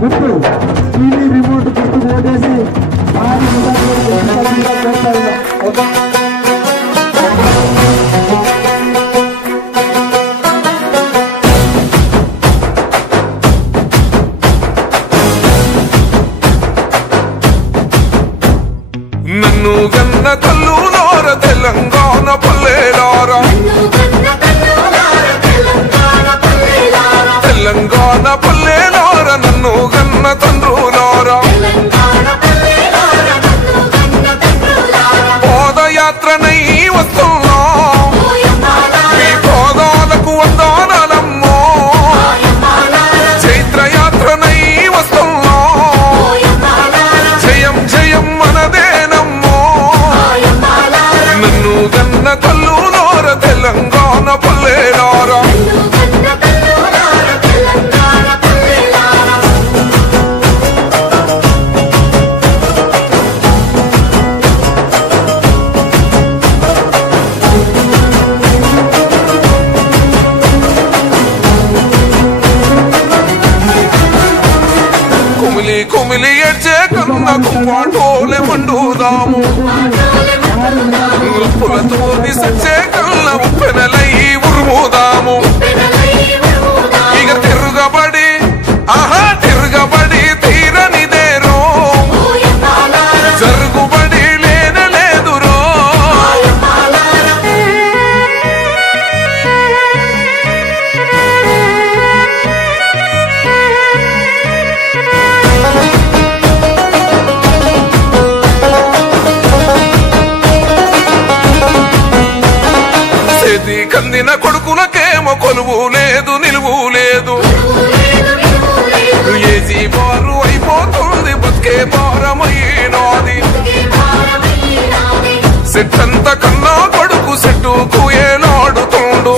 గుర్తు TV remote గుర్తు ఓటేసి నన్ను గన్న తల్లులార తెలంగాణ పల్లెలారా తెలంగాణ పల్లెలార నన్ను గన్న తండ్రులారా పాదయాత్రనై వస్తున్నా ఈ పాదాలకు వందనాలమ్మో చైత్రయాత్రనై వస్తున్నా జయం జయం మనదేనమ్మో నన్ను గన్న తల్లులార తెలంగాణ పల్లెలారా కుమిలి ఏడ్చే కన్నకు పాటోలే మండుదాము పులతోని సచ్చే కళ్ళ ఉప్పెనలై ఉరుముదాము ఇక తిరుగబడి తిరుగబడి తీరనిదేరో జరుగుబడి లేనలేదురో కందిన కొడుకులకేమో కొలువు లేదు నిలువు లేదు ఏజీ బారు అయిపోతుంది బతికే భారమైనాది సెట్టంత కన్నా కొడుకు సెట్టుకు ఏలాడుతుండు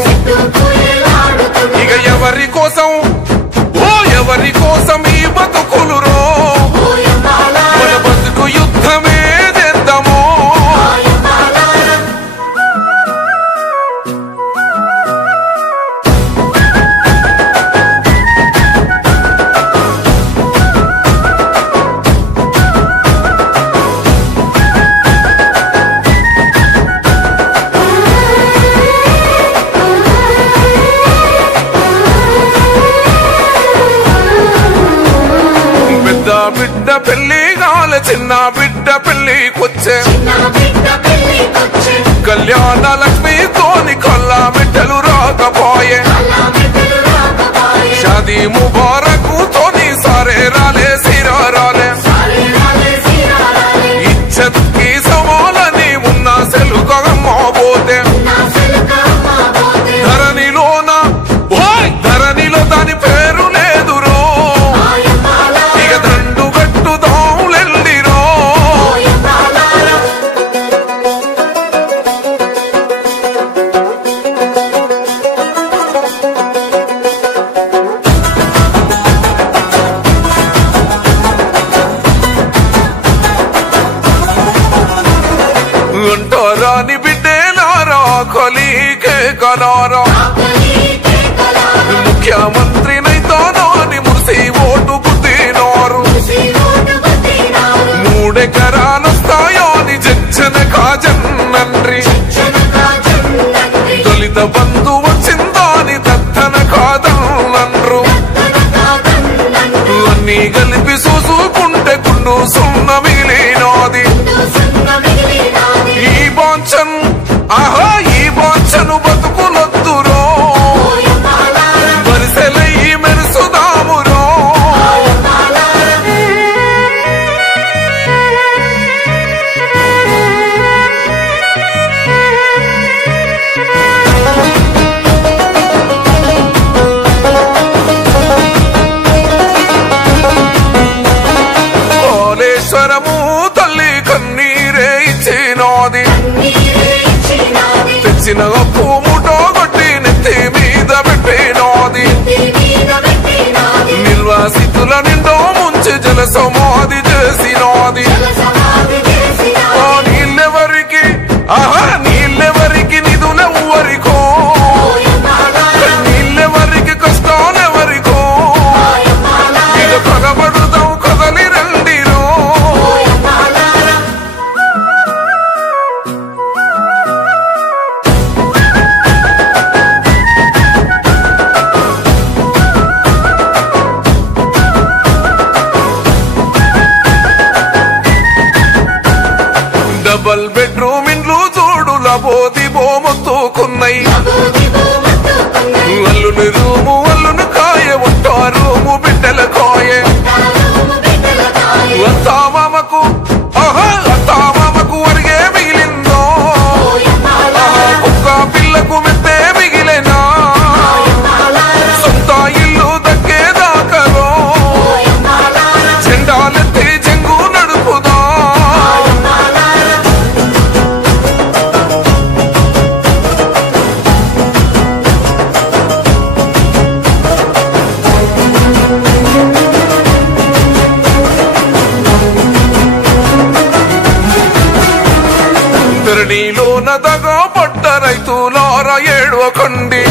ఇక ఎవరి కోసం ఈ బతుకులురో మన బతుకు యుద్ధమే చేద్దామో బిడ్డ పెళ్లి కాలే చిన్న బిడ్డ పెళ్లికొచ్చే కళ్యాణ లక్ష్మి తోని కల్లా బిడ్డలు రాకపోయే షాదీ ముబారకు తోని సారే రాలే సిరా రాలే ఇజ్జత్ కి సవాలని ఉన్న సెలుకమ్మ పోతే ధరణిలో దాని పేరు లేదురో ఇక దండు గట్టు దోములెల్లిరో అంటారాని బిడ్డేలారా కలికే కలారా ముఖ్యమంత్రి నైతానాని మురిసి ఓటు గుద్దినారు 3 ఎకరాలొస్తాయో అని జంచన కాజన్నండ్రి దళిత బంధు వచ్చిందా అని దత్తన కాదన్నండ్రు అన్నీ కలిపి చూసుకుంటే గుండు సున్న మిగిలినాది ఈ బాంచను బతుకులొద్దురో వరిసెలై మెరుసుదామురో కాళేశ్వరము తల్లి కన్నీరే ఇచ్చినాది తెచ్చిన అప్పు ముఠో కొట్టి నెత్తి మీద పెట్టినాది నిర్వాసితుల నిండో ముంచి జల సమాధి చేసినాది నీళ్ళెవరికి నిధులెవ్వరికో నీళ్ళెవరికి కష్టాలెవరికో ఇక పగబడు ఒల్లును రూము ఒల్లును కాయ ఒట్టో రూము బిడ్డల కాయే అత్తామామకు అత్తామామకు అరిగే మిగిలిందో ఒక్క పిల్లకు మెత్తే మిగిలినా సొంత ఇల్లు దక్కేదాకలో చెండాలెత్తి చెంగు నడుపుదా ధరణిలో నదగా పడ్డ రైతులార ఏడవకండి